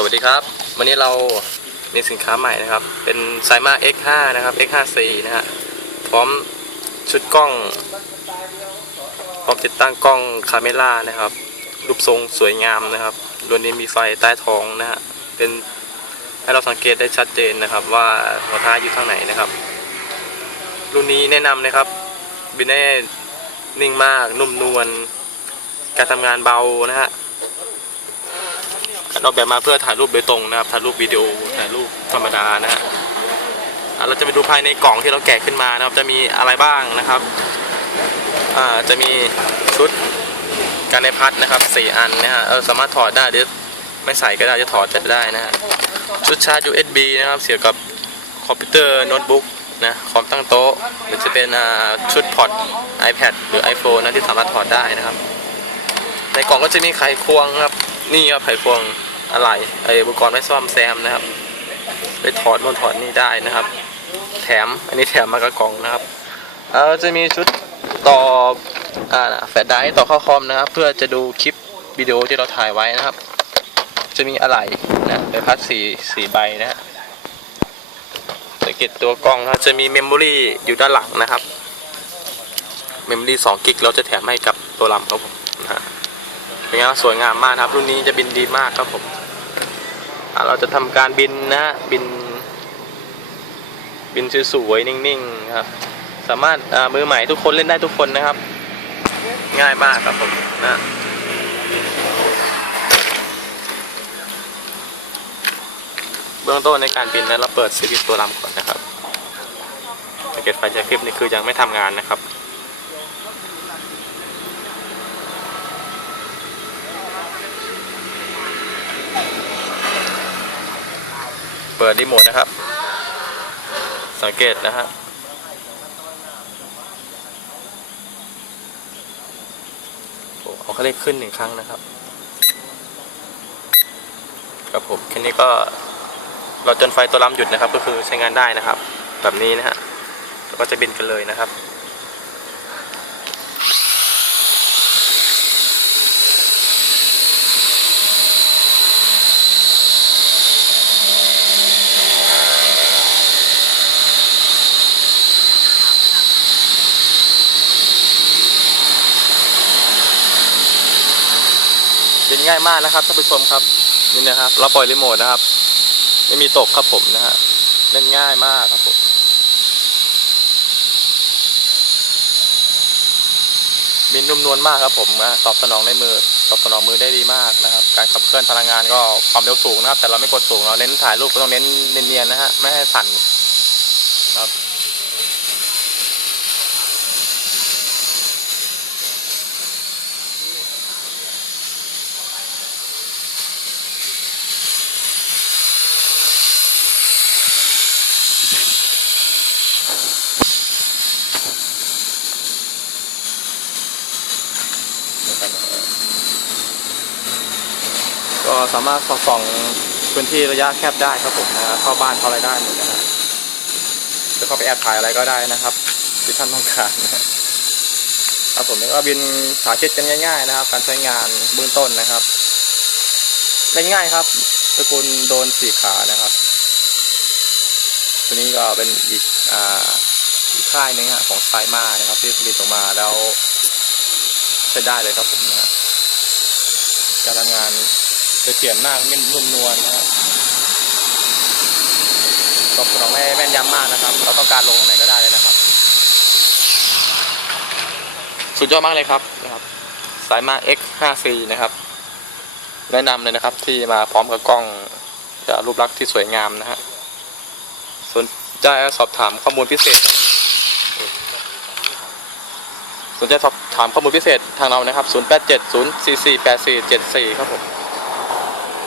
สวัสดีครับ วันนี้เรามีสินค้าใหม่นะครับ เป็นไซมา X5 นะครับ X5C นะฮะพร้อมชุดกล้อง พร้อมติดตั้งกล้องคาเมล่านะครับ รูปทรงสวยงามนะครับรุ่นนี้มีไฟใต้ท้องนะฮะเป็นให้เราสังเกตได้ชัดเจนนะครับ ว่าหัวท้ายอยู่ทางไหนนะครับ รุ่นนี้แนะนำนะครับบินได้นิ่งมากนุ่มนวลการทำงานเบานะฮะ ออกแบบมาเพื่อถ่ายรูปโดยตรงนะครับถ่ายรูปวิดีโอถ่ายรูปธรรมดานะฮะเราจะไปดูภายในกล่องที่เราแกะขึ้นมานะครับ จะมีอะไรบ้างนะครับจะมีชุดการในพัดนะครับสี่อันนะฮะเออสามารถถอดได้หรือไม่ใส่ก็ได้จะถอดจะได้นะฮะชุดชาร์จ USB นะครับเสียบกับคอมพิวเตอร์โน้ตบุ๊กนะคอมตั้งโต๊ะหรือจะเป็นชุดพอร์ต iPad หรือ iPhone นะที่สามารถถอดได้นะครับ ในกล่องก็จะมีไขควงครับนี่ครับไขควง อะไรไออุปกรณ์ไว้ซ่อมแซมนะครับไปถอดโน่นถอดนี่ได้นะครับ แถมอันนี้แถมมากับกล่องนะครับเออจะมีชุดต่ออ่าแฟลชไดร์ต่อเข้าคอมนะครับ เพื่อจะดูคลิปวิดีโอที่เราถ่ายไว้นะครับ จะมีอะไรนะใบพัดสีสีใบนะฮะสังเกตตัวกล้องครับจะมีเมมโมรีอยู่ด้านหลังนะครับเมมโมรี2กิกเราจะแถมให้กับตัวลำครับผมนะฮะเป็นไงครับสวยงามมากครับ รุ่นนี้จะบินดีมากครับผม เราจะทำการบินนะฮะบิน บินสวยๆนิ่งๆครับ สามารถมือใหม่ทุกคนเล่นได้ทุกคนนะครับ ง่ายมากครับผมนะเบื้องต้นในการบินนะเราเปิดสวิตช์ตัวลำก่อนนะครับสังเกตไฟจากคลิปนี่คือยังไม่ทำงานนะครับ เปิดรีโมทนะครับ สังเกตนะฮะโอ้เอาเขาเลขขึ้นหนึ่งครั้งนะครับครับผมแค่นี้ก็เราจนไฟตัวลำหยุดนะครับ ก็คือใช้งานได้นะครับ แบบนี้นะฮะแล้วก็จะบินกันเลยนะครับ บินง่ายมากนะครับท่านผู้ชมครับนี่นะครับ เราปล่อยรีโมทนะครับ ไม่มีตกครับผมนะฮะเล่นง่ายมากครับผมบินนุ่มนวลมากครับผมนะตอบสนองในมือตอบสนองมือได้ดีมากนะครับ การขับเคลื่อนพลังงานก็ความเร็วสูงนะครับ แต่เราไม่กดสูงเราเน้นถ่ายรูปก็ต้องเน้นเนียนๆนะฮะไม่ให้สั่นครับ ก็สามารถสอดส่องพื้นที่ระยะแคบได้ครับผมนะเข้าบ้านเข้าอะไรได้หมดนะฮะจะเข้าไปแอบถ่ายอะไรก็ได้นะครับที่ท่านต้องการนะครับผมแล้วก็บินสาธิตกันง่ายๆนะครับ การใช้งานเบื้องต้นนะครับเล่นง่ายครับตระกูลโดนสี่ขานะครับ ตัวนี้ก็เป็นอีกอ่าอีกค่ายหนึงฮะของไซมานะครับ ที่ผลิตออกมาแล้ว ใช้ได้เลยครับผมนะการทำงานจะเสถียรมากนิ่มนุ่มนวลนะครับตอบสนองไม่แม่นยำมากนะครับ เราต้องการลงตรงไหนก็ได้เลยนะครับ สุดยอดมากเลยครับนะครับ สายมา X 5 C นะครับ แนะนำเลยนะครับที่มาพร้อมกับกล้องจะรูปลักษณ์ที่สวยงามนะฮะสนใจสอบถามข้อมูลพิเศษ สนใจสอบถามข้อมูลพิเศษทางเรานะครับ 0870448474 ครับผม